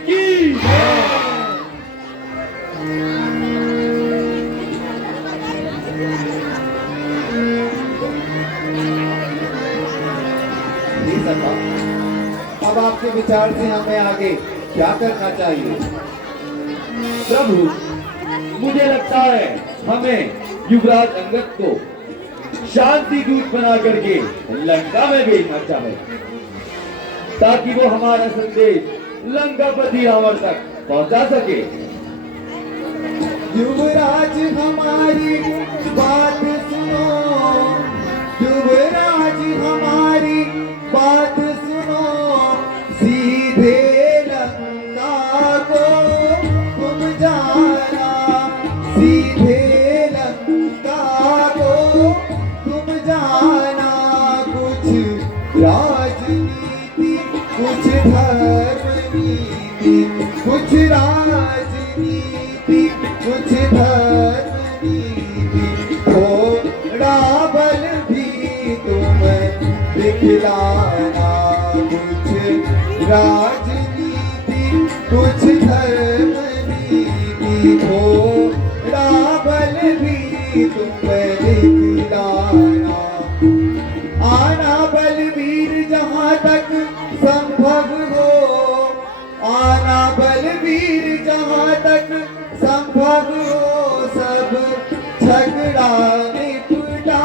की सका। अब आपके विचार से हमें आगे क्या करना चाहिए? प्रभु, मुझे लगता है हमें युवराज अंगद को शांति दूत बना करके लंका में भेजना चाहिए, ताकि वो हमारा संदेश लंकापति रावण तक पहुंचा सके। युवराज हमारी बात सुनो, युवराज हमारी बात सुनो, सीधे लंका को तुम जाना, सीधे लंका को तुम जाना। कुछ राजनीति, कुछ धर्म नीति, कुछ राजनीति, कुछ धर्म नीति, थोड़ा बल भी तुम दिखलाना। कुछ राजनीति, कुछ धर्म नीति, थोड़ा बल भी तुम दिखलाना। आना बलवीर जहाँ तक संभव हो, आना बलवीर जहाँ तक संभव हो, सब झगड़ा निपटा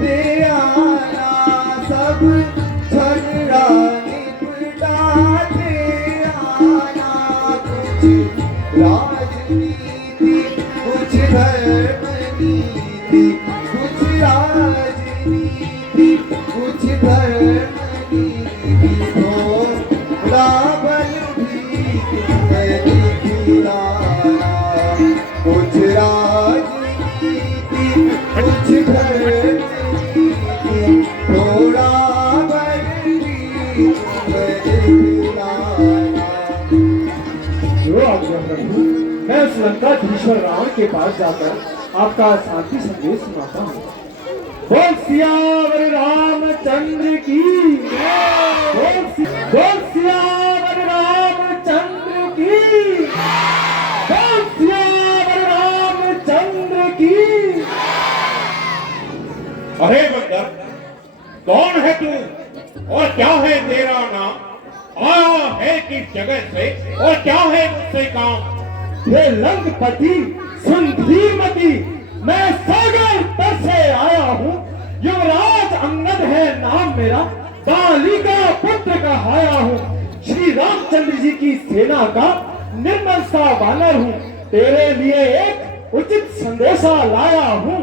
दे आना, सब झगड़ा निपटा दे आना। कुछ राजनीति, कुछ धर्म नीति, कुछ राजनीति, कुछ धर्म नीति, थोड़ा बल भी तुम्हें दिखलाना। कुछ राजनीति, कुछ धर्म नीति, थोड़ा बल भी तुम्हें दिखलाना। जो आज्ञा प्रभु, मैं उस लंकाधीश्वर रावण के पास जाकर आपका शांति संदेश सुनाता हूँ। बोल सियावर रामचंद्र की, बोल सियावर रामचंद्र की, बोल सियावर रामचंद्र की। अरे बंदर, कौन है तू और क्या है तेरा नाम? आया है किस जगह से और क्या है मुझसे काम? हे लंकपति सुंदरीमती, मैं सागर तर से आया हूँ। युवराज अंगद है नाम मेरा, बालिका पुत्र कहाया हूँ। श्री रामचंद्र जी की सेना का निर्मल सा वानर हूँ। तेरे लिए एक उचित संदेशा लाया हूँ।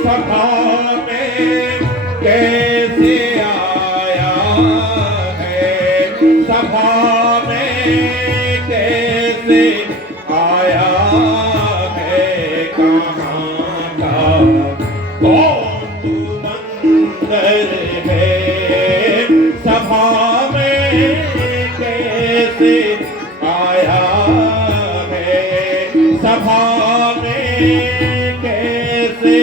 सभा में कैसे आया है, सभा में कैसे आया है, कहाँ का कौन तू बंदर है? सभा में कैसे आया है, सभा में कैसे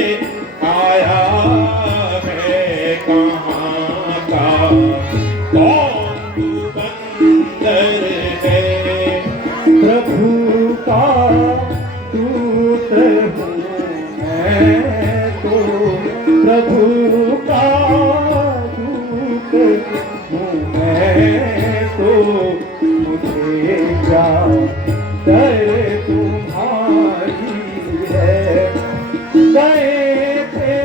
आया है, कहाँ का कौन तू बंदर है? प्रभु का दूत हूँ मैं तो, प्रभु का दूत हूँ मैं तो, मुझे क्या डर तुम्हारी है। गए थे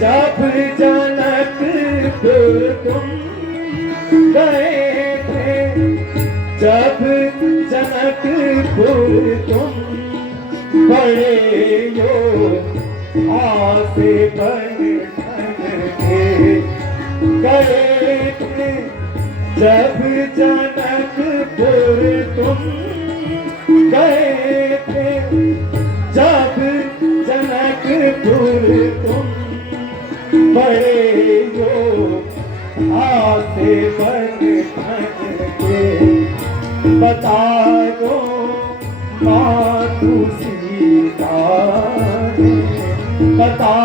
जब जनकपुर तुम, गए थे जब जनकपुर तुम, बड़े योद्धा से बन ठन के गए थे। जब जनकपुर तुम गए थे, जब जनकपुर तुम, बड़े योद्धा से बन ठन के। बता दो मातु सीता ने बता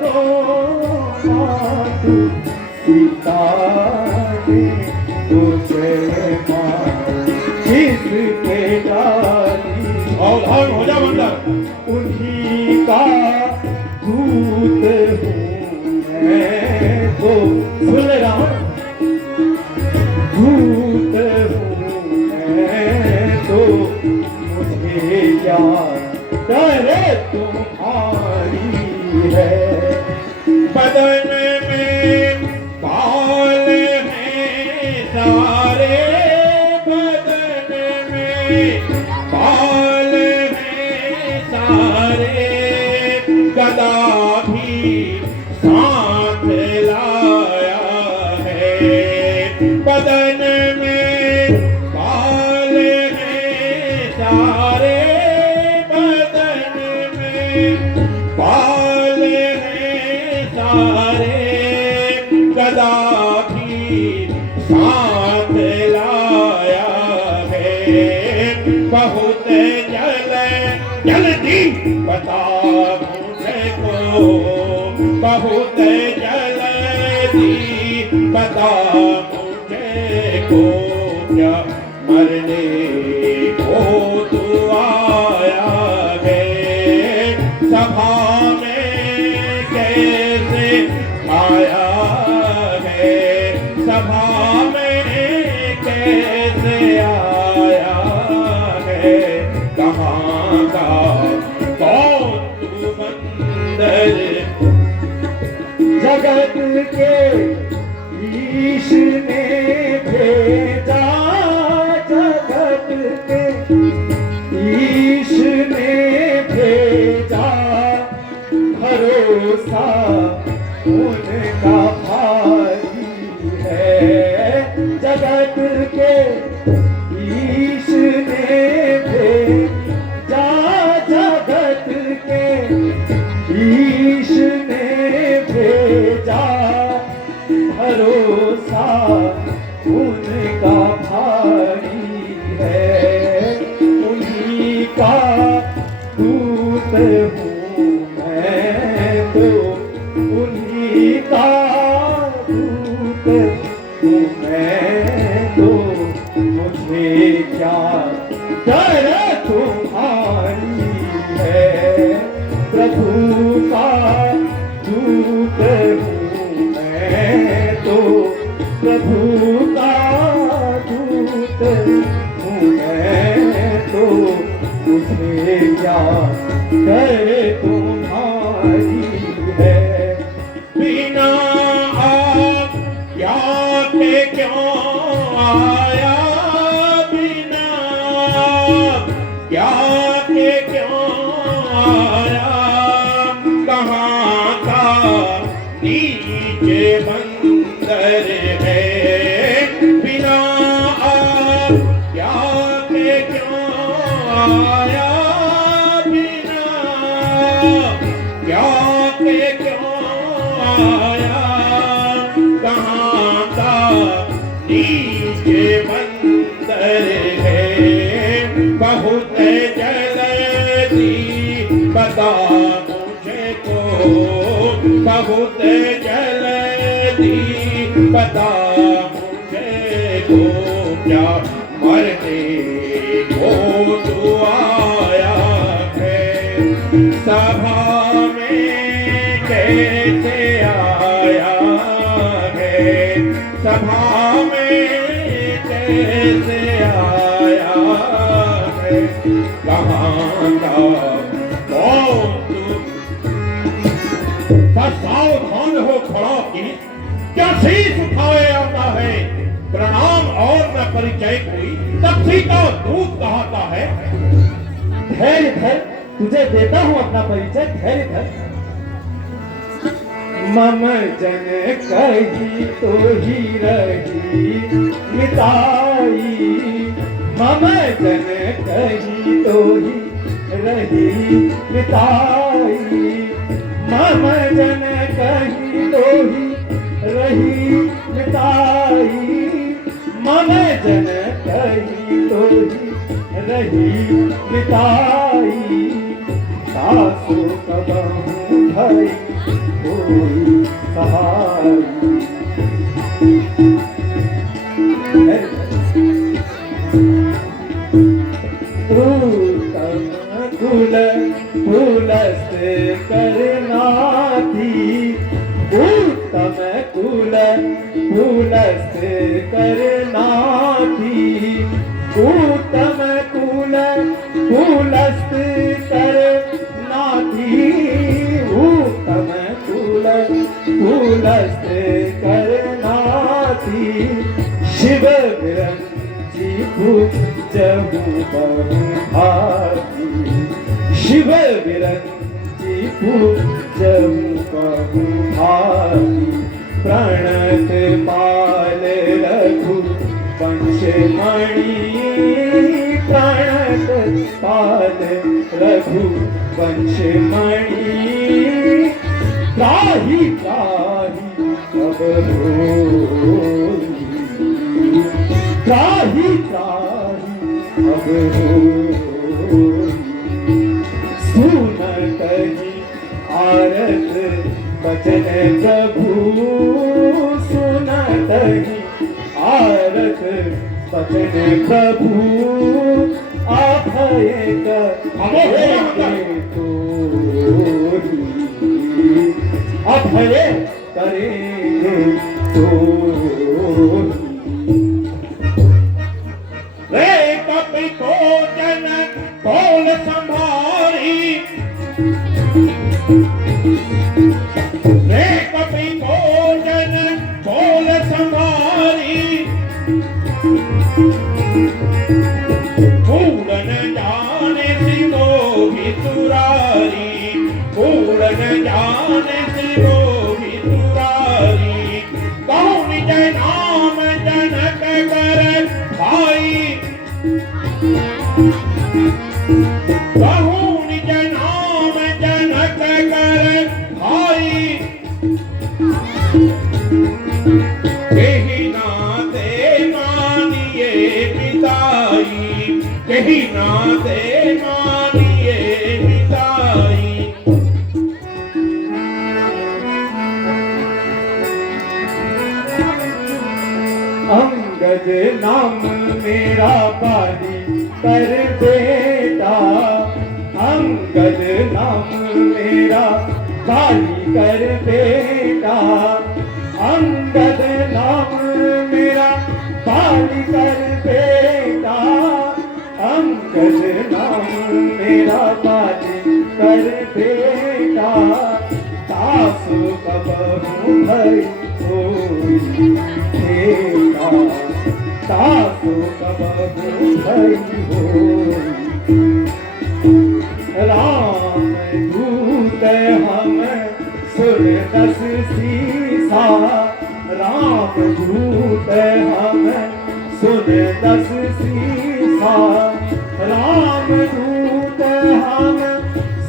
दो मातु सीता ने तुझे किसके डाली सावधान हो जा बंदर। उन्हीं का दूत हूँ मैं तो सुन रहा हूँ दूत हूँ मैं तो मुझे याद डरे तुम्हारी है बदन में बाल हैं सारे, बदन में बाल हैं सारे, गदा भी साथ लाया है। बदन में बाल हैं सारे, बदन में बाल हैं सारे, गदा भी साथ लाया है। बहुत जल्दी बता मुझे को, बहुत जल्दी बता मुझे को, क्या मरने को तू आया है। सभा में कैसे आया है, सभा में कैसे आया है। कहाँ का कौन तू बंदर, जगत के ईश ने भेजा, जगत के ईश ने भेजा, भरोसा उनका भारी है। जगत के ईश ने भेजा, जगत के ईश ने भेजा, भरोसा उनका भारी है। उन्हीं का दूत हूँ मैं तो, उन्हीं का दूत हूँ मैं तो, मुझे क्या डर तुम्हारी है। प्रभु का दूत हूँ मैं तो, प्रभु का दूत हूँ मैं तो, मुझे क्या डर तुम्हारी है। बिना आज्ञा के क्यों आया, बिना आज्ञा के क्यों आया। कहाँ का नीचे बंदर है, बिना आज्ञा के क्यों आया, बिना आज्ञा के क्यों आया। कहाँ का नीचे बंदर है। बहुत जल्दी बता मुझे को, बहुत जल्दी बता मुझे को, क्या मरने को तू आया है। सभा में कैसे आया है, सभा में कैसे आया है। कहाँ का कौन तू, सावधान हो खड़ा की, क्या शीश उठाए आता है। प्रणाम और न परिचय कोई, तब सीता दूत कहता है। धैर्य धर, तुझे देता हूँ अपना परिचय, धैर्य धर। मम जन कही तो ही रही मिताई, मम जन कही तो ही रही मिताई, मम जन कही तो ही रही मिताई, मम जन कही तो ही रही मिताई। सासु कबहू कुल पुलस्ते करनाथी उत्तम कुल पुलस्ते करनाथी उत्तम कुल पुलस्ते करनाथी उत्तम कुल पुलस्ते करनाथी शिव विरंची पूजहु बहुभाती शिव विरंची पूजहु बहुभाती प्रणत पाल रघु वंशमणि प्रणत पाल रघु वंशमणि त्राहि त्राहि अब होई त्राहि त्राहि अब होई सुन कही आरत बचन प्रभु सुन कही आरत बचन प्रभु अभय अभय करेंगे तो रे कपि को जन कौन संभारी रे कपि को जन कौन संभारी पूरन जाने सिरो भितुरारी पूरन जाने सिरो भितुरारी कौन जनाम जनक कर भाई कौन जनाम जनक कर भाई कहीं ना दे मानिए पिताई कहीं ना दे मानिए पिताई अंगद नाम मेरा बाली कर बेटा अंगद नाम मेरा बाली कर बेटा अंगद नाम मेरा बाली कर बेटा अंगद नाम मेरा बाली कर बेटा सासु कबहू भई होई बेटा सासु कबहू भई होई राम दूत हम सुन दस सीसा राम दूत हम सुन दस सीसा राम दूत हम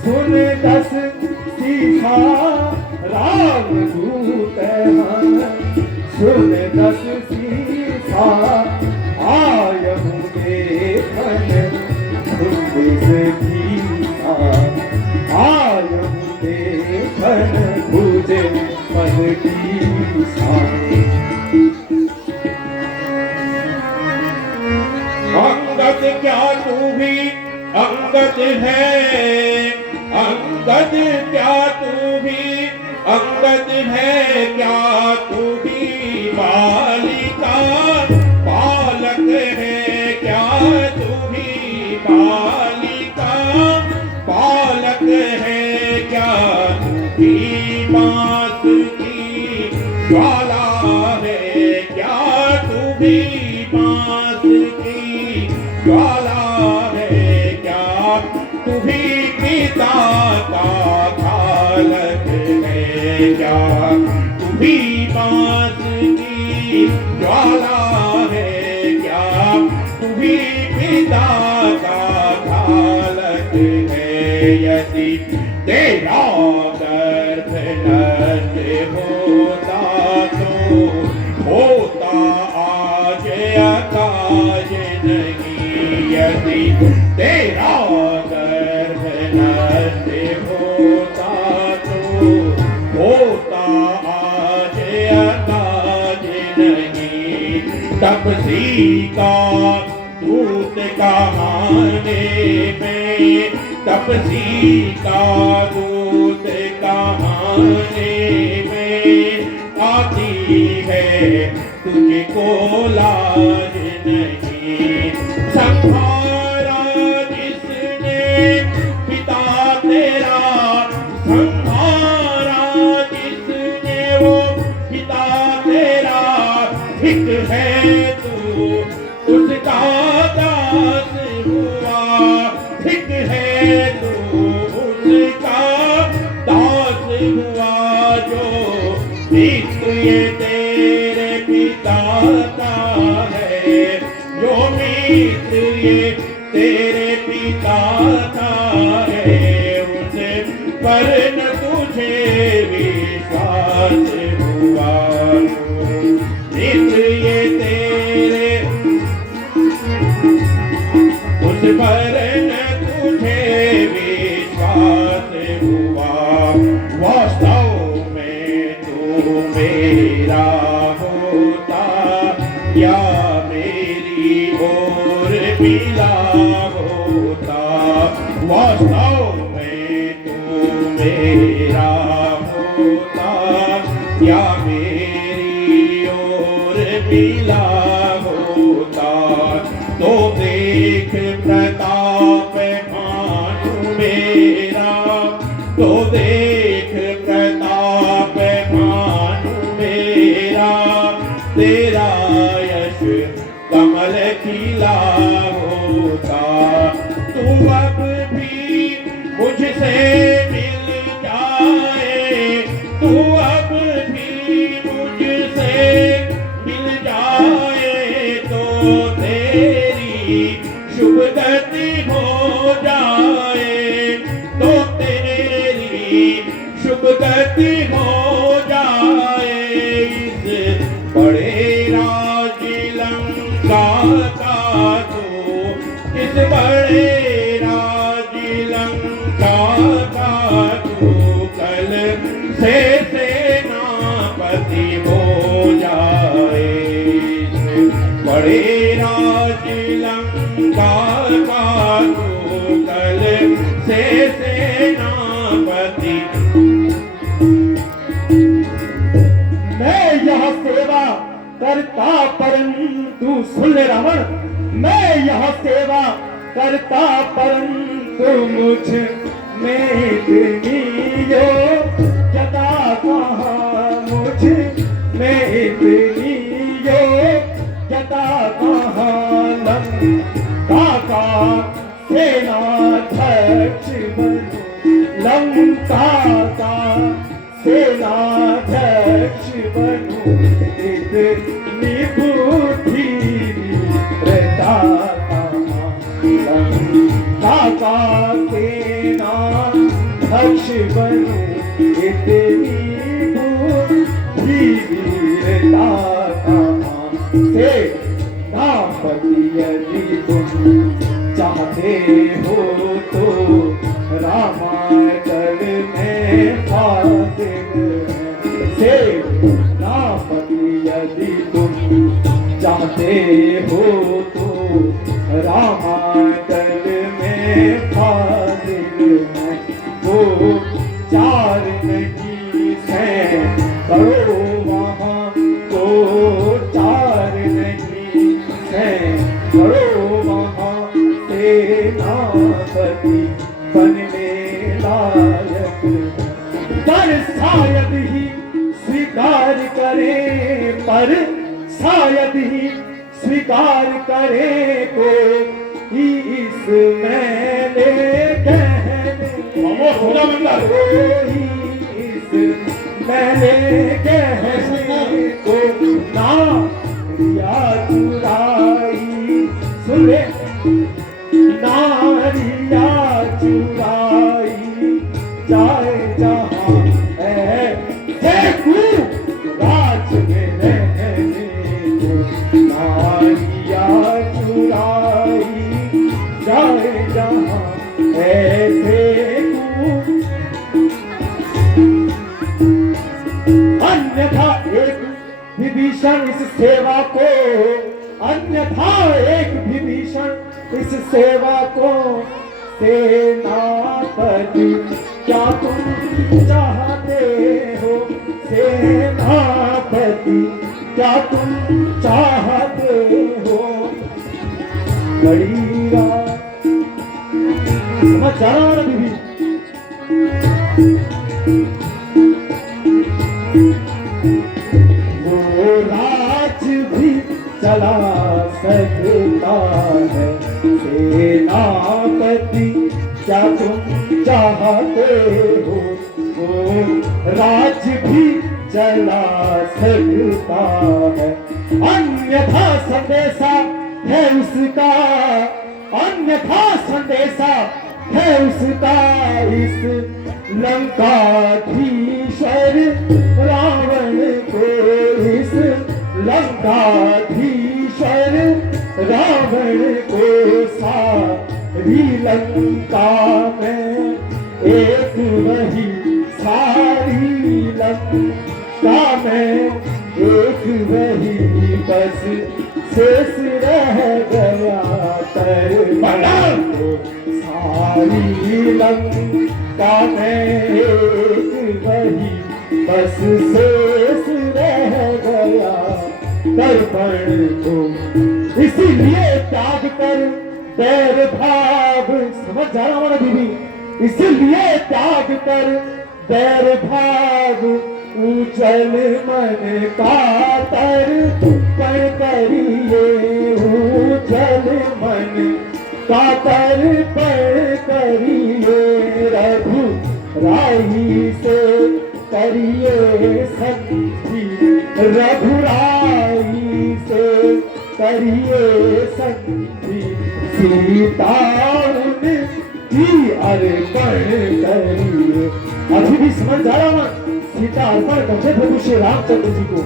सुन दस सीसा राम दूत हम सुन दस सीसा आयहु देखन भुज दीसा आयहु देखन भुज पद दीसा अंगद क्या तू भी अंगद है अंगद क्या तू भी अंगद है क्या तू भी बालिका बालक है क्या तू भी बालिका बालक है क्या तू भी बांस की ज्वाला है क्या तू भी बांस की ज्वाला है क्या तू भी पिता का खालक है क्या तू भी बांस की ज्वाला है क्या तू भी पिता का खालक है यदि तेरा गर्भ नष्ट होता तो होता आज अकाज नहीं यदि तेरा गर्भ नष्ट होता तो होता आज नहीं, तपसी का दूत कहाने में, तपसी का दूत कहाने में, आती है तुझको लाज नहीं। संहारा जिसने पिता तेरा, संहारा जिसने वो पिता तेरा, हित है तू उसका दास हुआ, हित है तू उसका दास हुआ। जो मित्र ये तेरे पिता का है, जो मित्र ये तेरे पिता का है, उसे पर न तुझे विश्वास हुआ। मित्र ये तेरे उस पर न तुझे विश्वास हुआ। वास्तव में तू मेरा होता या मेरी ओर मिला होता, वास्तव में तू मेरा होता या मेरी ओर मिला होता। तो देख प्रताप भानु मेरा, तो देख प्रताप भानु मेरा, तेरा यश कमल खिला होता। तू अब भी मुझसे मिल जाए, तू अब भी मुझसे मिल जाए, तो तेरी शुभ गति हो जाए, तो तेरी शुभ गति हो जाए। इस बड़े राज लंका का तू, इस बड़े राज लंका का तू, कल से सेनापति हो जाए। बड़े राज लंका का तू, कल से सेनापति। मैं यह सेवा करता परंतु सुन ले रावण, मैं यह सेवा करता परंतु मुझ में इतनी योग्यता कहाँ, मुझ में इतनी योग्यता कहाँ। लंका का सेनाध्यक्ष बनूं, लंका का सेनाध्यक्ष बनूं, इतनी बुद्धि रहता कहाँ। लंका का सेनाध्यक्ष बनूं, इतनी बुद्धि रहता कहाँ। सेनापति यदि तुम चाहते हो तो रामायण में हासिल से। सेनापति यदि तुम चाहते हो तो रामायण में हासिल है। वो चार नहीं है करो वहाँ, तो चार नहीं है करो वहाँ। सेनापति बनने लायक पर शायद ही स्वीकार करे, पर शायद ही स्वीकार करे को इस मैंने कहने इस मैंने कहने को ना रिया चुराई। सुन ले, नारिया चुराई जाए जहाँ है राज में रहने को। नारिया चुराई जाए जहाँ ऐसे अन्यथा विभीषण इस सेवा को, अन्यथा एक विभीषण इस सेवा को। सेनापति क्या तुम चाहते हो, सेनापति क्या तुम चाहते हो। बड़ी रात समझ जा रहा हूं बीबी। वो राज भी चला सकता है, सेनापति क्या तुम चाहते हो। वो राज भी चला सकता है, अन्यथा संदेशा है उसका, अन्यथा संदेशा है उसका। इस लंकाधीश्वर रावण को, इस लंकाधीश्वर रावण को। सारी लंका में एक वही, सारी लंका में एक वही बस शेष रह गया तरबार को। सारी लंका में एक वही बस शेष रह गया दर्पण को। इसीलिए त्याग कर बैर भाव, समझ जा रहा हूं बीबी, इसीलिए त्याग कर बैर भाव। उजल मन का तर्पण करिए, उजल मन का तर्पण करिए। रघुराई से करिए संधि, रघुराई से करिए संधि। सीता उनकी अर्पण करिए। अभी भी समझ जा रहा हूं, सीता अर्पण करते प्रभु श्री रामचंद्र जी को।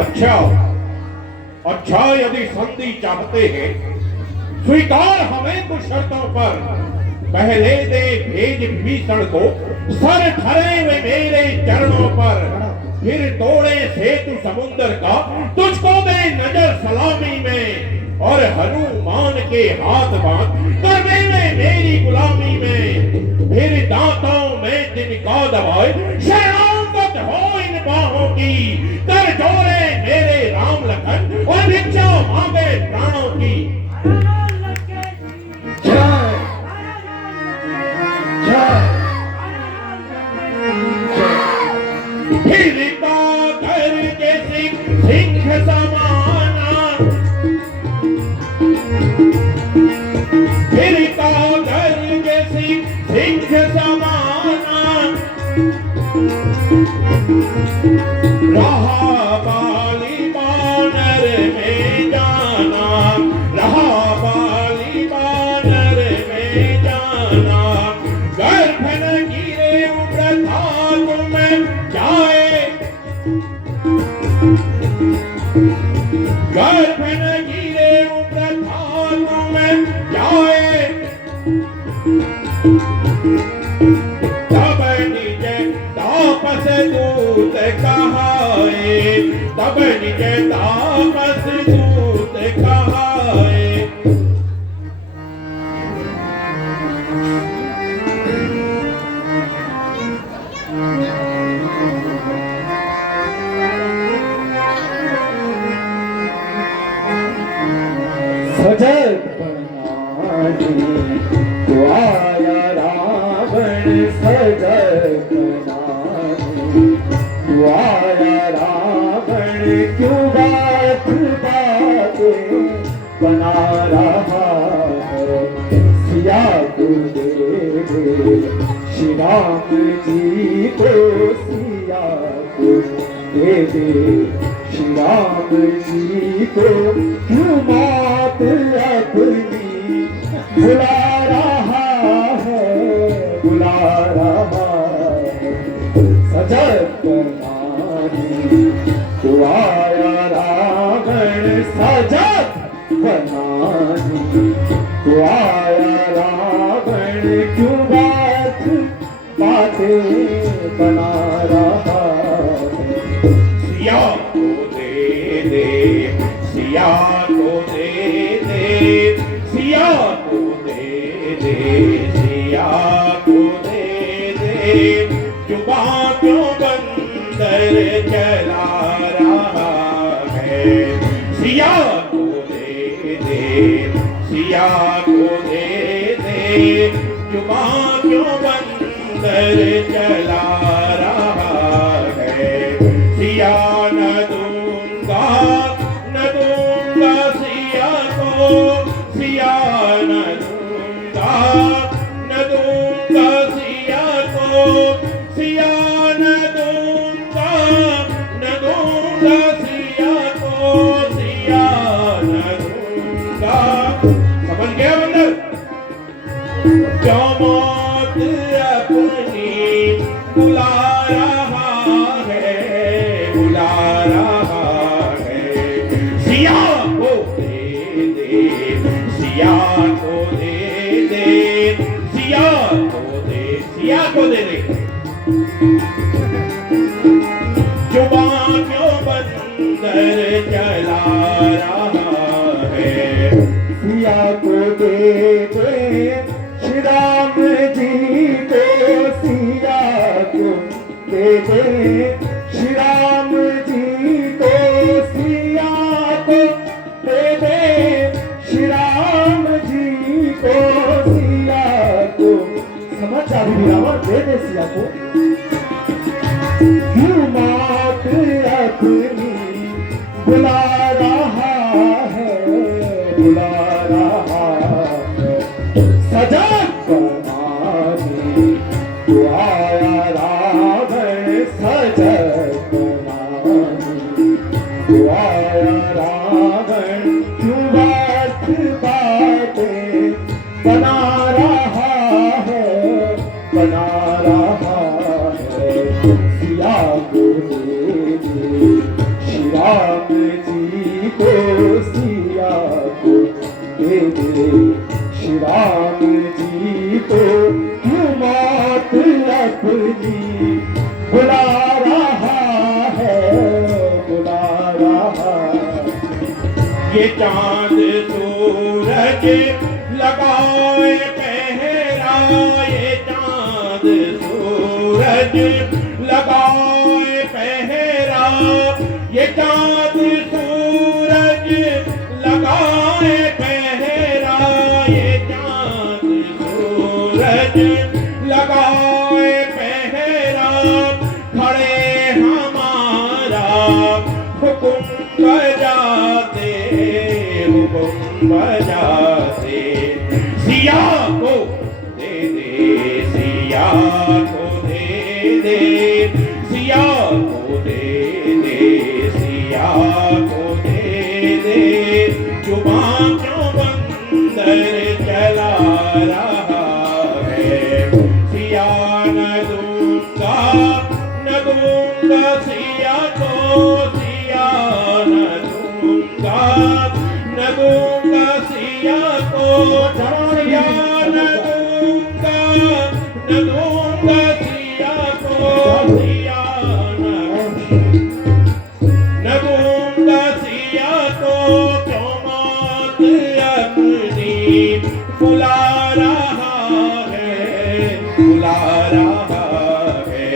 अच्छा अच्छा, यदि संधि चाहते हैं स्वीकार हमें कुछ शर्तों पर। पहले दे भेज विभीषण को सर खड़े हुए मेरे चरणों पर, फिर तोड़े सेतु समुद्र का तुझको दे नजर सलामी में। और हनुमान के हाथ बांध कर मेरी गुलामी में। फिर दांतों में तिनका दबाए शरणागत हो इन बाहों की। कर जोड़े मेरे राम लखन और भिक्षा मांगे प्राणों की। फिर करके सिंह समाना, फिर करके सिंह समाना। रहा बाली बानर में जाना, रहा बाली बानर में जाना। गर्भ न गिरे वृथा तुम जाए, गर्भ न गिरे वृथा तुम जाए। तब निज तापस दूत कहाए, तब निज तापस दूत कहाए। सजग बनाने को आया रावण, सजग बनाने को आया रावण। क्यों बात बातें बना रहा है, सिया को दे दे श्री राम जी को, सिया को दे दे श्री राम जी को। क्यों बात अपनी बुला रहा है, बुला रहा है। सजग बनाने को आया रावण, सजग बनाने को आया रावण। क्यों बात बातें बना रहा है। सिया को दे दे, सिया को दे दे, सिया को दे दे, सिया को दे दे, जुबां क्यों बंदर चला रहा है। सिया को दे दे, सिया को दे दे, जुबां क्यों बंदर चला रहा है। सिया न दूंगा सिया को, सिया न दूंगा सिया को, सिया न दूंगा सिया को, सिया न दूंगा। समझ गया बंदर? क्यों मौत अपनी बुला रहा है, बुला रहा है। सिया को दे दे, सिया को दे दे, सिया को दे, सिया को दे दे, जुबां क्यों बंदर चला रहा है। सिया को दे दे, श्री राम जी को सिया को दे दे, श्री राम जी को सिया को दे दे, श्री राम जी को सिया को। समझ आ रही रावण, दे दे सिया को। क्यों मौत अपनी बुला रहा है, बुला रहा है। सजा बनाने तो आया रावण, सजा बनाने तो आया रावण। क्यों बात बातें बना रहा है, बना रहा है। सिया को दे दे, श्री राम जी को सिया को दे दे, श्री राम जी को। क्यों मौत अपनी बुला रहा है, बुला रहा है। ये चांद सूरज लगाए पहरा, ये चांद सूरज लगाए पहरा, ये चांद सूरज लगाए पहरा, ये चांद सूरज लगाए पहरा। खड़े हमारा हुक्म बजाते, हुक्म बजाते। सिया को दे दे, सिया को दे दे, सिया को दे दे, सिया को दे दे, जुबां क्यों बंदर चला रहा है। सिया न दूंगा सिया को, सिया न दूंगा सिया को, सिया न दूंगा सिया को, सिया न दूंगा सिया को। क्यों मौत अपनी बुला रहा है, बुला रहा है।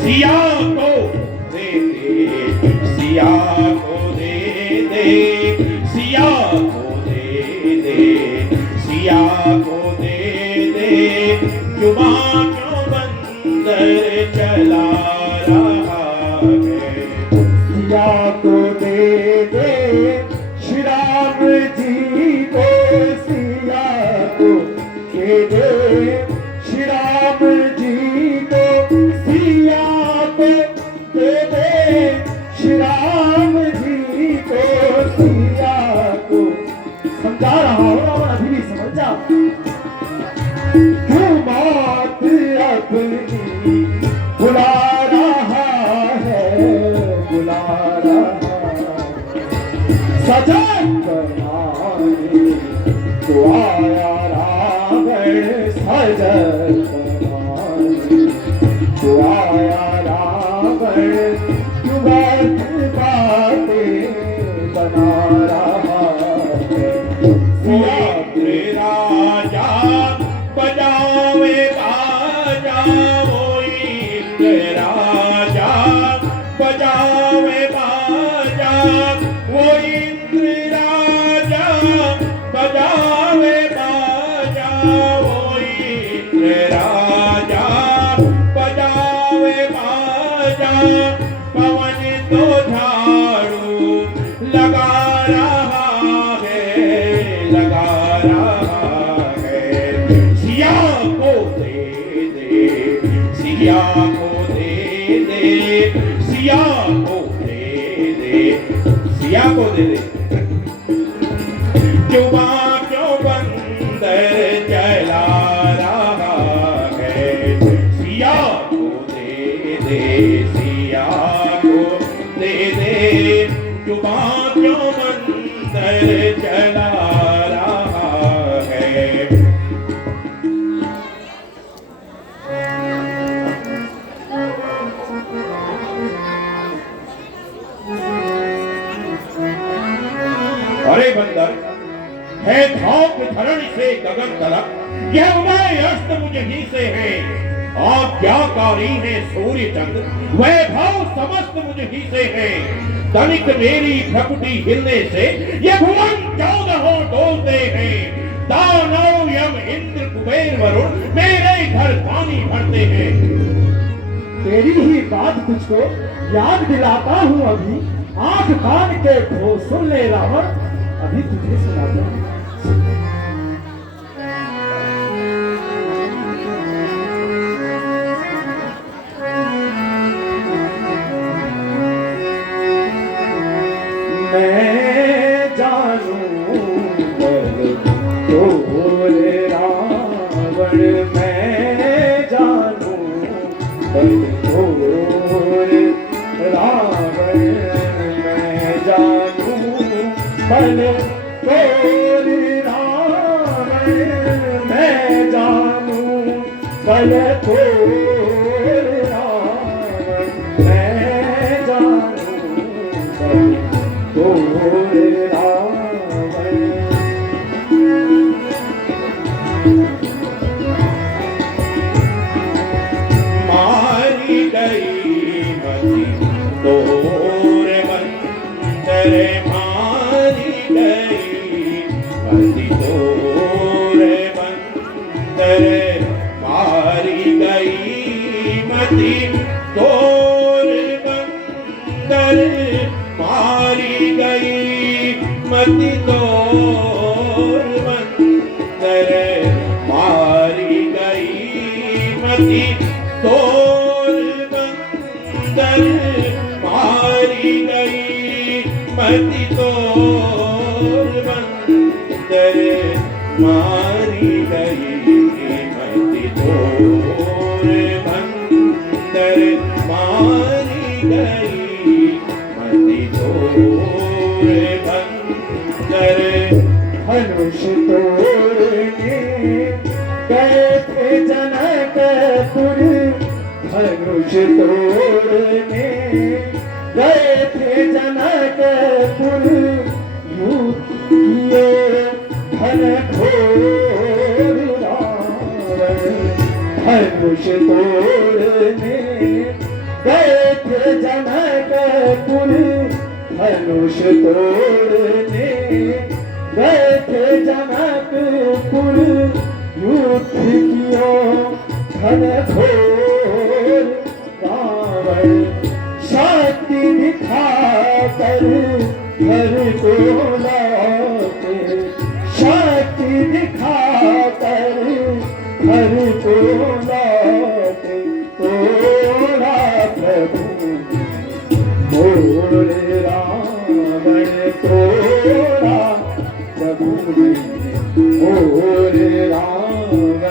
सिया को दे दे, सिया को दे दे, सिया को दे दे, सिया को दे दे, जुबां क्यों बंदर चला रहा है। सिया को दे दे, श्री राम जी को सिया को दे दे, श्री राम जी को सिया को दे दे, श्री राम जी को सिया को। समझा रहा हूँ रावण, अभी भी समझ जा। क्यों मौत अपनी बुला रहा है, बुला रहा है। सजा बनाने तो आया रावण, सजा बनाने बजावे बाजा वो इंद्र राजा, बजावे बाजा वो इंद्र राजा, बजावे बाजा। पवन तो झाड़ू लगा रहा है, लगा रहा है। सिया को दे दे, सिया को दे दे, सिया को दे दे, सिया को दे दे। जुबा क्यों बंदर चला रहा है, सिया को दे दे, सिया को दे दे। जुबा क्यों बंदर चला रहा है। अरे बंदर है धाप धरण से गगन तलक, यह उदय अस्त मुझ ही से है। आज्ञाकारी है सूर्य चंद्र, वैभव समस्त मुझ ही से है। तनिक मेरी भ्रकुटी हिलने से ये भुवन 14 डोलते हैं। दानव यम इंद्र कुबेर वरुण मेरे घर पानी भरते हैं। तेरी ही बात तुझको याद दिलाता हूँ अभी, आंख कान के खो सुन ले रावण, अभी तुझे सुनाता हूँ। मैं जानूं बल तोरे रावण, मैं जानूं बल तोरे रावण, मैं जानूं बल तोरे रावण, मैं जानूं बल तोरे रावण, मैं जानूं बल तोरे रावण। मारी गई मति तोरे बंदर, मारी गई मति तोरे बंदर, मारी गई मति तोरे बंदर, मारी गई मति तोर बंदर, मारी गई मति तोर बंदर, मारी गई मति तोर बंदर, मारी गई मति तोर बंदर, मारी गई मति तोर बंदर। धनुष तोड़ने गए थे जनकपुर, धनुष तोड़ने गए थे जनकपुर, युद्ध किए धन घोर रावण। धनुष तोड़ने गए थे जनकपुर, धनुष तोड़ने गए थे जनकपुर, युद्ध कियो धन घोर रावण। शक्ति दिखाकर घर को लौटे, शक्ति दिखाकर घर को लौटे, तोड़ा प्रभु मोरे रावण, तोड़ा प्रभु मोरे रावण।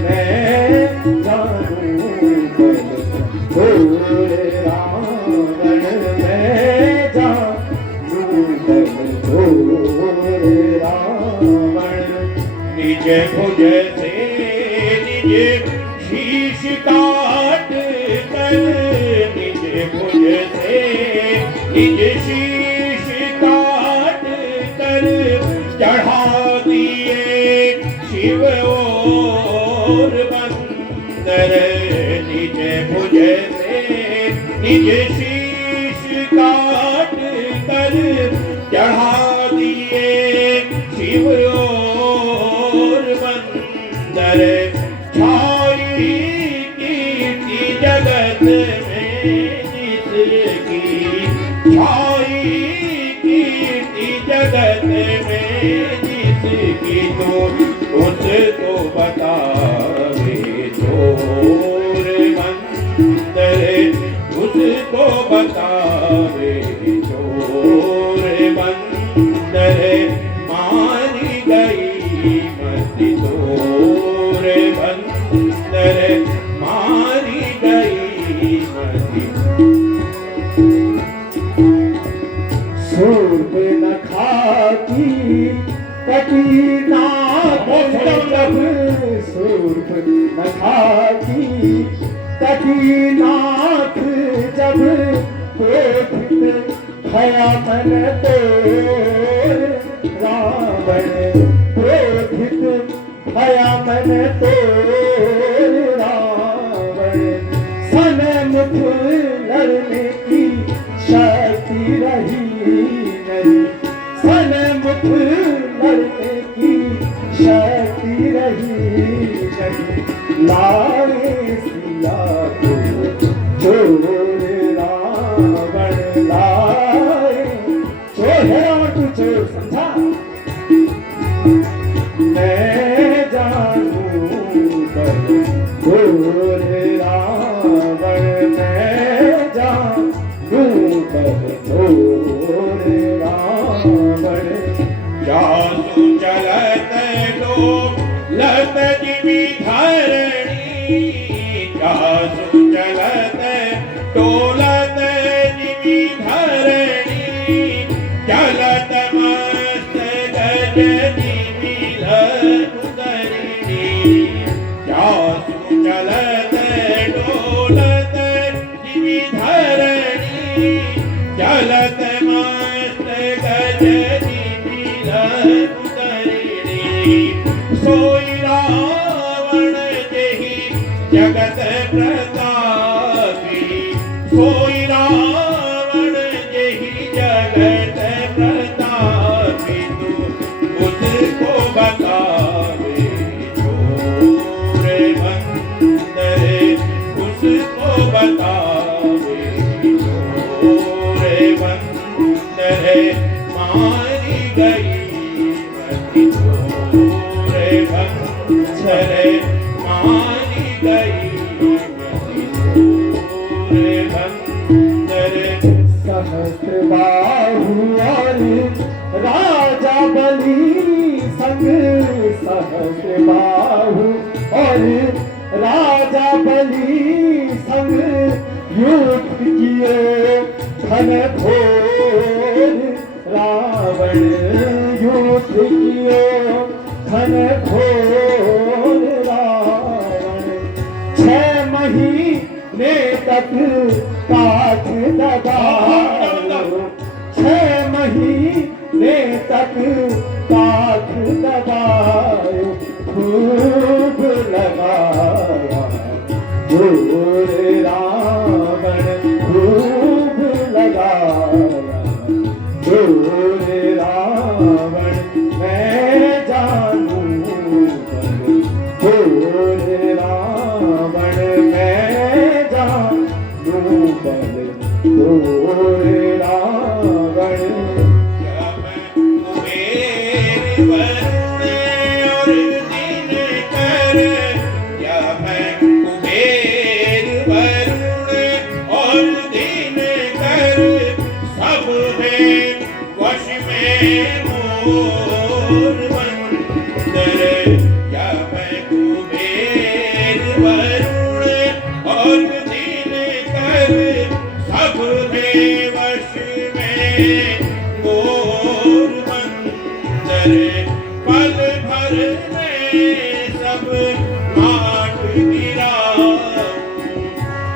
मैं जानूं बल तोरे रावण, मैं जानूं बल तोरे रावण। निज भुज से निज शीश काट कर, निज भुज से निज शीश काट कर, चढ़ा दिए शिव और बंदर। निज भुज से निज शीश काट कर चढ़ा दिए शिव और मंदिर छाई कीर्ति जगत में जिसकी छाई कीर्ति जगत में जिसकी तो उसको बतावे चोर मंदिर उसको बतावे चोर मंदिर मारी गई मति चोर मंदिर मारी गई मति सूर्प नखा की कटी नाथ जब सूर्प नखा की कटी नाथ जब देखत भया मन तो रावण देखत भया मन तो रावण सनमुख लड़ने की शक्ति रही नहीं सनमुख लड़ने की शक्ति रही नहीं लाए सिया को चोर रावण लाए चोर है रावण तू चोर समझा मैं जानू चोर रावण मैं जानू चोर रावण जासु चलत डोलत जिमि धरणी जासु चलत डोलत जिमि धरणी चलत मस्त गज जिमि लनुदरिणी जासु चलत डोलत जिमि धरणी चलत मस्त गज सोई रावण जही जगत प्रतापी सोई रावण जही जगत प्रतापी तू उसको बतावे चोर मंदिर उसको बतावे चोर मंदिर मारी गई मति चोर मंदिर मारी गई मति चोर मंदिर सहस्त्र बाहु और राजा बलि संग सहस्त्र बाहु और राजा बलि संग युद्ध किए घन घोर रावण युद्ध किए घन घोर रावण 6 महीने तक काठ दबाओ 6 महीने तक काठ दबाओ खूब लगाया जोर रावण खूब लगाया जोर रावण मैं जानू जोर रावण मैं जानू जोर रावण पल भर में सब माट गिरा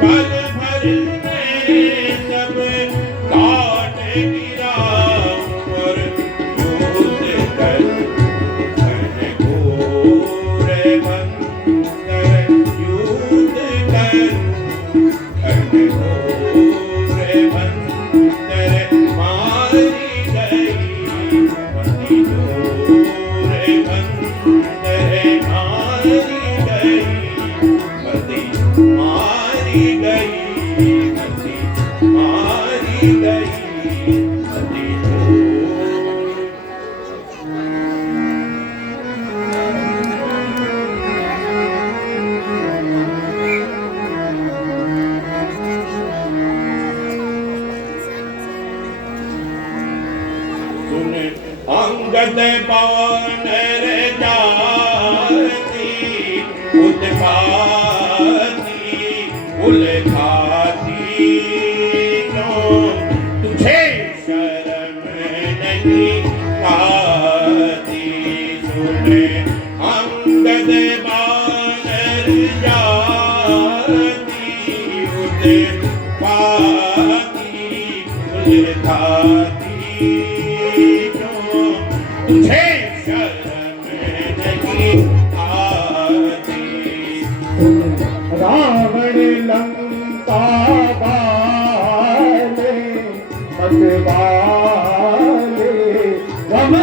पल भर में सब काट गिरा और युद्ध कर घोर मंदिर युद्ध कर घोर मंदिर मारी गई मति, मारी गई मति तो। सुन अंगद बानर जाती उत्पाती उल खाती क्यों तुझे शर्म नहीं आती। सुन अंगद बानर जाती उत्पाती उल खाती क्यों तुझे शर्म नहीं आती। रावण लंका वाले मत वाले गम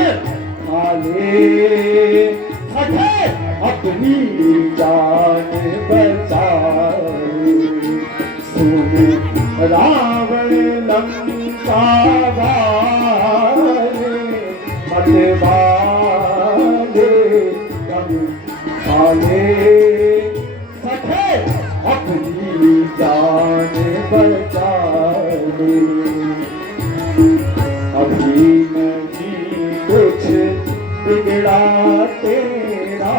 खाले सके अपनी जान बचाए। सुन रावण लंका वाले मत वाले गम खाले सके अपनी जान बचाए। अभी नहीं कुछ बिगड़ा तेरा,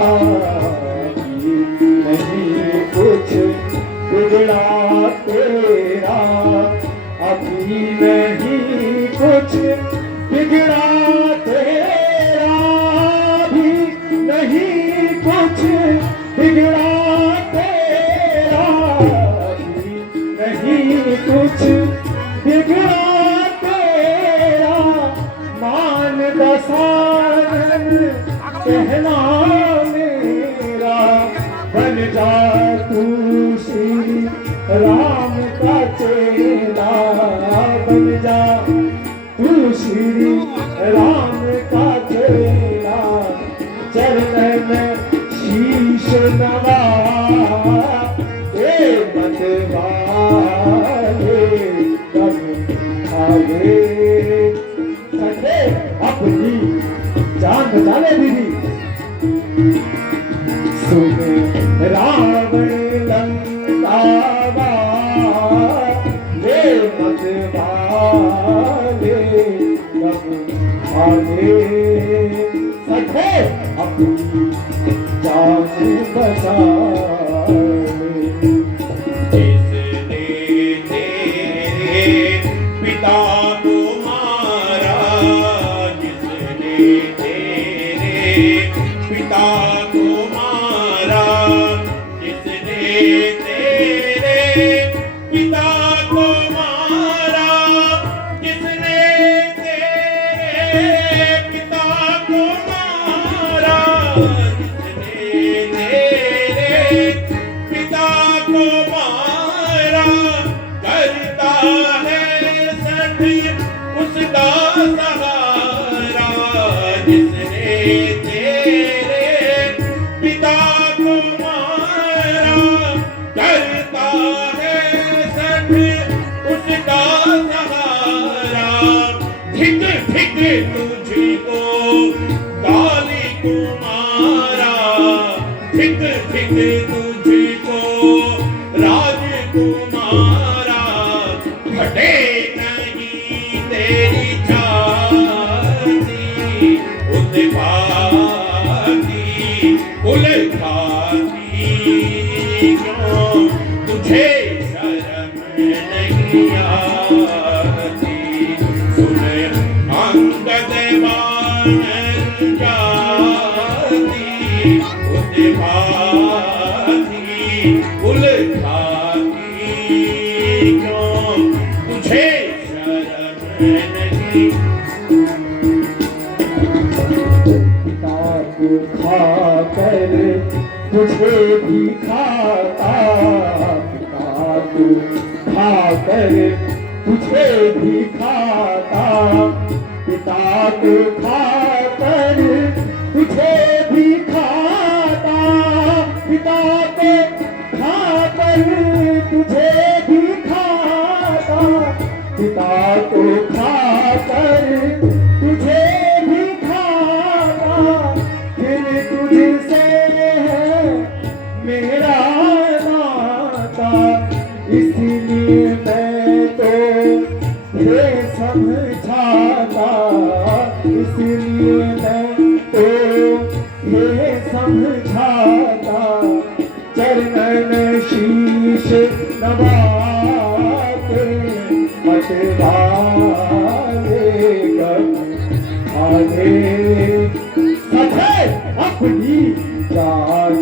अभी नहीं कुछ बिगड़ा तेरा, अभी नहीं कुछ बिगड़ा तेरा, अभी नहीं कुछ बिगड़ा तेरा, अभी नहीं कुछ बिगड़ा तेरा। मान दसानन कहना मेरा, बन जा तू श्री राम का चेला, बन जा तू श्री राम का चेला। चरण में शीश नवा ए मत वाले कम आगे सके अपनी जान बचा ले दीदी। सुन रावण लंका वाले मत वाले कम आगे सके अपनी जान बचा ले। जिसने तेरे पिता को मारा, जिसने तेरे पिता को मारा, जिसने तेरे पिता को मारा, जिसने तेरे पिता को मारा, जिसने तेरे पिता को मारा, करता है सभी उसका सहारा। जिसने तेरे पिता को मारा, करता है सभी उसका सहारा। धिक धिक तुझको काली को मारा, धिक धिक तुझको राजकुमारा। घटे नहीं तेरी छाती उत्पाती कुल खाती क्यों तुझे शर्म नहीं आती। सुन अंगद बानर जाती उत्पाती कुल खाती क्यों तुझे शर्म नहीं। पिता को खाकर तुझे भी खाता, पिता को खाकर तुझे भी खाता, पिता को खाकर तुझे भी खाता, पिता को खाकर तुझे भी खाता, पिता को खाकर तुझे भी खाता, फिर तुझसे है मेरा नाता, इसलिए मैं तो ये समझाता, इसलिए मैं तो ये समझाता, चरणन शीश नवा के हटवाले कब आगे, सधे अपनी जान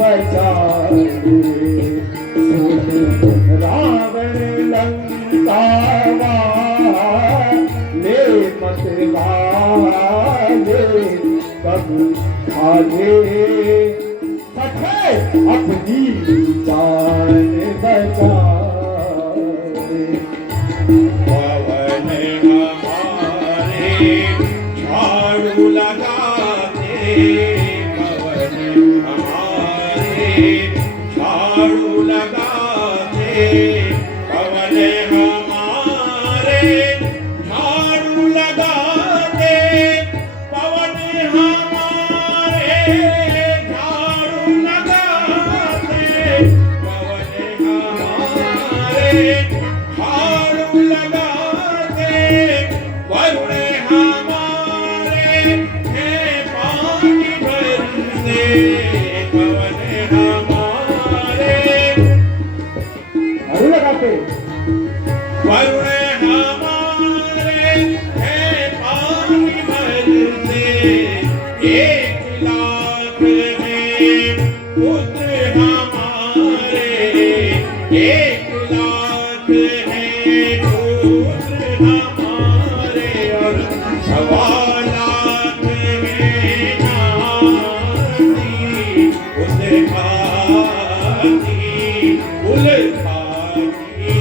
बचाए, सुन रावण लंका ले मत वाले कब आगे, सधे अपनी जान बचाए। पवन हमारे झाड़ू लगाते, पवन हमारे झाड़ू लगाते, पवन हमारे झाड़ू लगाते, पवन हमारे झाड़ू लगाते, पवन हमारे झाड़ू लगाते, वरुण हमारे हैं पानी भरते, पवन हमारे झाड़ू लगाते, वरुण हमारे हैं पानी भरते, 1,00,000 हैं पुत्र हमारे, 1,00,000 हैं पुत्र हमारे, और 1,00,000 हैं नाती, उल्हाती, उल्हाती,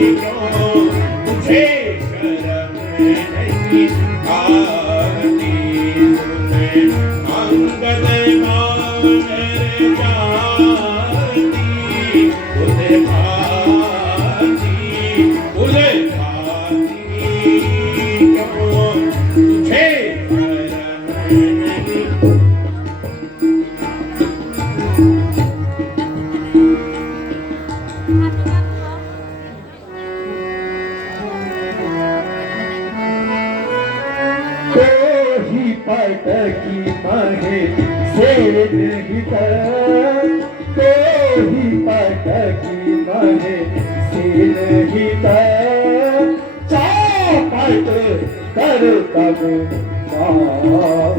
क्यों तुझे शर्म नहीं आती, सुने अंगद मांगर जाती, उल्हाती, उल्हाती, क्यों तुझे शर्म नहीं। तो ही पटकी महे से नहीं कर, तो ही पटकी महे से नहीं कर, चौपट कर तब जाऊं,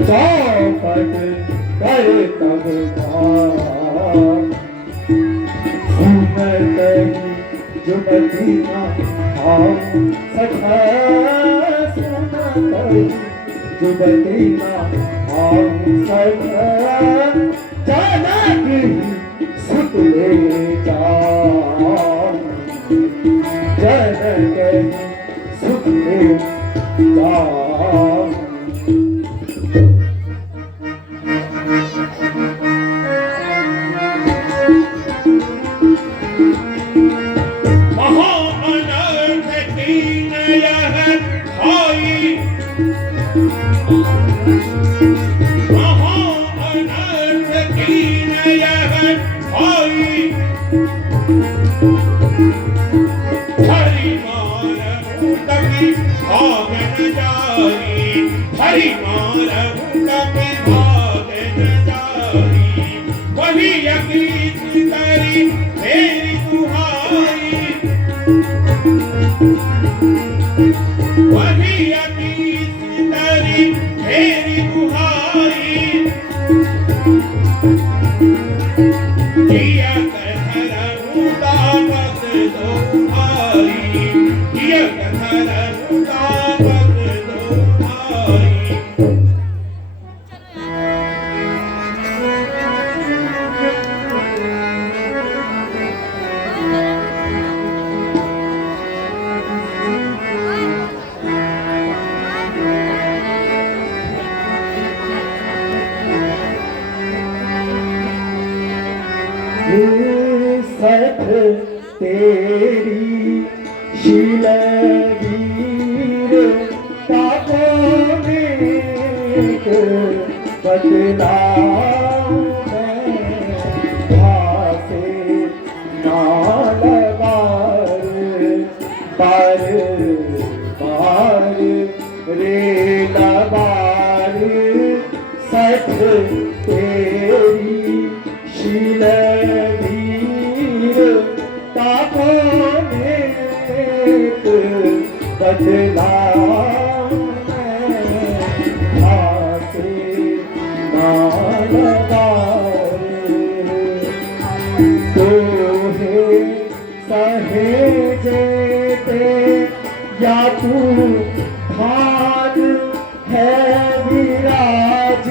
चौपट कर तब जाऊं, सुनत ही जो बदीना आओ सखा, सुनत ही जो बदीना आओ सखा, जनक ही सुत ले जाओ, जनक ही सुत ले जाओ। महाअनर्थ कीन यह भाई, महाअनर्थ कीन यह भाई, हरि मारहु कपि भाग न जाई, हरि मारहु कपि भाग न जाई, वही अकीस करी मेरी दुहाई, वही अकीस करी मेरी दुहाई, किया धरहु दावत दो भाई, किया धरहु दावत दो भाई। सठ तेरी शील वीर तापों में बदला बार बार रे लबार सठ तेरी शील वीर तापों में बदला या तू भाग है विराज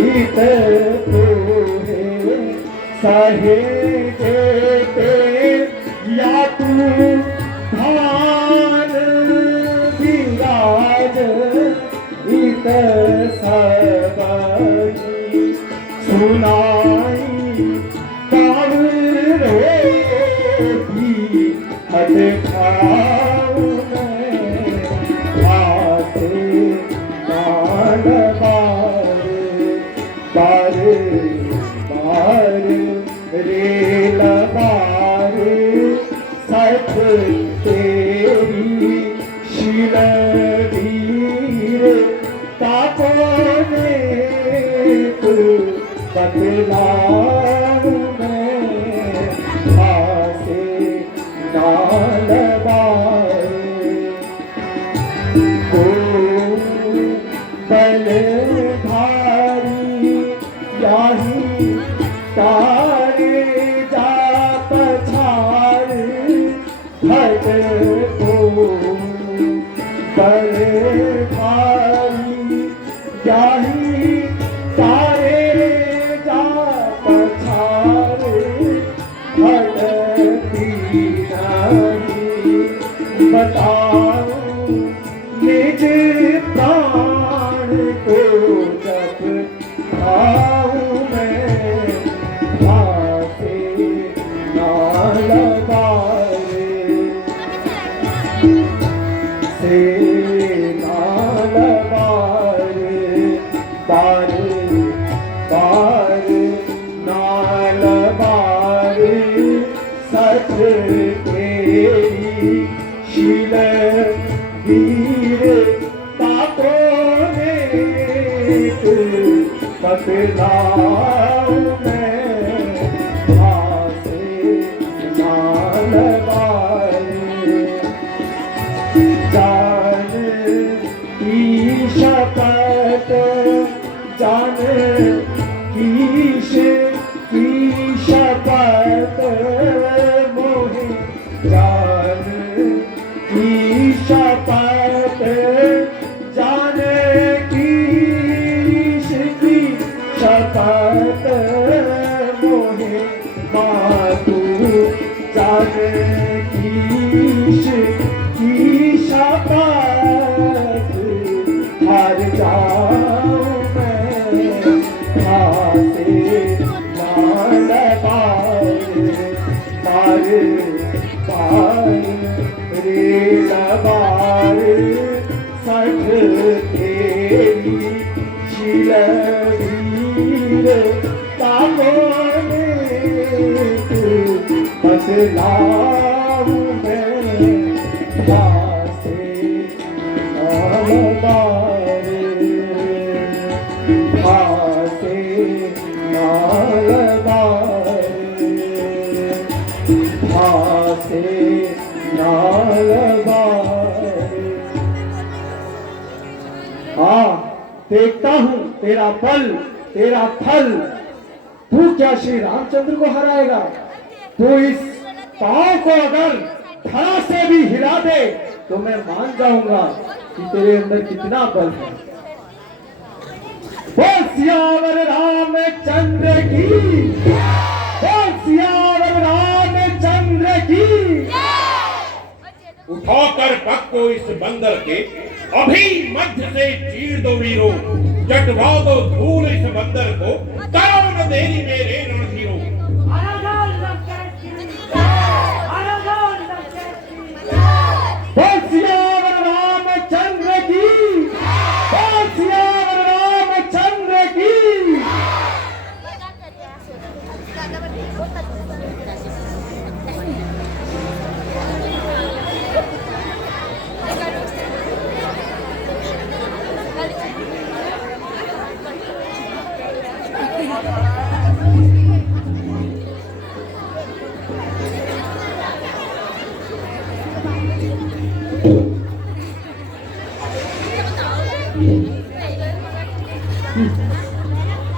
इत तो है सहेजे या तू भान विराज इत सबनी सुनाई कावड़ रोटी मत खाओ बार बार रे लबार सठ तेरी शील वीर तापों में बदला तारे जा पछाड़ भट को बड़े भारी जाही तारे जा पछाड़ भटती नहीं बताऊं निज प्राण को जब भाऊं बार बार नाल बार सठ तेरी शील वीर तापों में बदलाऊं मैं भासे नाल बार जान की शपथ जान कीश की शपथ मोहे जान की शपथ जान कीश की शपथ मोहे मातू जान कीश की शपथ हार जाऊं बार बार रे लबार सठ तेरी शील वीर तापों में बदलाऊं मैं भासे नालबार भासे नालबार भासे नालबार। देखता हूं तेरा बल तेरा फल, तू क्या श्री रामचंद्र को हराएगा? तू इस पांव को अगर धड़ा से भी हिला दे तो मैं मान जाऊंगा कि तेरे अंदर कितना बल है। बोल सियावर रामचंद्र की, बोल सियावर रामचंद्र की। उठाकर पग को इस बंदर के अभी मध्य से चीर दो वीरो, चटवा दो धूल इस बंदर को, करो न देरी मेरे रणधीरो।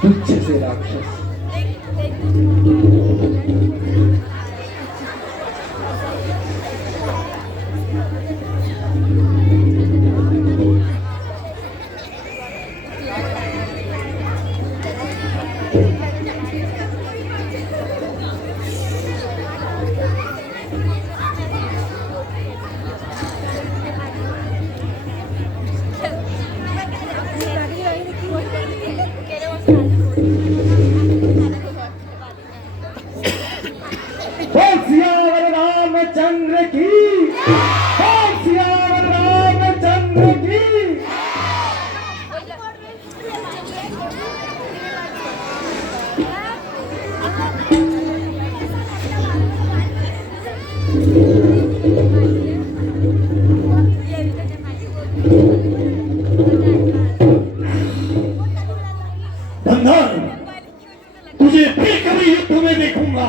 तुच्छ से राक्षस। बोल सियावर रामचंद्र की, बोल सियावर रामचंद्र की। बंधन, तुझे फिर कभी युद्ध में देखूंगा।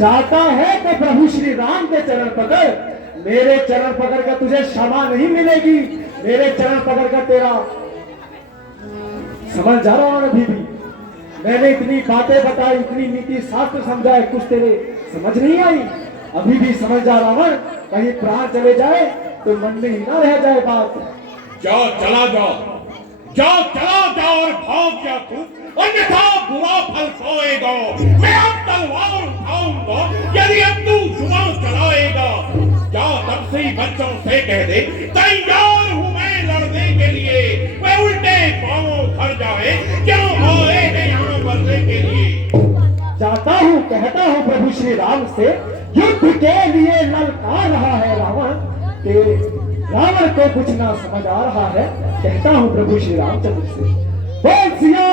चाहता है तो प्रभु श्री राम के चरण पकड़। मेरे चरण पकड़ कर तुझे क्षमा नहीं मिलेगी। मेरे चरण पकड़ कर तेरा समझ जा रहा हूं अभी भी। मैंने इतनी बातें बताई, इतनी नीति शास्त्र समझाए, कुछ तेरे समझ नहीं आई। अभी भी समझ जा रावण, कहीं प्राण चले जाए तो मन में ही ना रह जाए बात। जाओ, चला जाओ, जाओ, चला जाओ और भाग जा तू, अन्यथा बुरा फल पाएगा। मैं अब तलवार उठाऊंगा यदि अब तू जुबान चलाएगा। जाओ, तब से ही बच्चों से कह दे तैयार हूं मैं लड़ने के लिए। मैं उल्टे पांवों घर जाए, क्यों आए हैं यहाँ मरने के लिए। जाता हूँ, कहता हूँ प्रभु श्री राम से, युद्ध के लिए ललकार रहा है रावण के। रावण को कुछ ना समझ आ रहा है। कहता हूँ प्रभु श्री रामचंद्र से, बोल सिया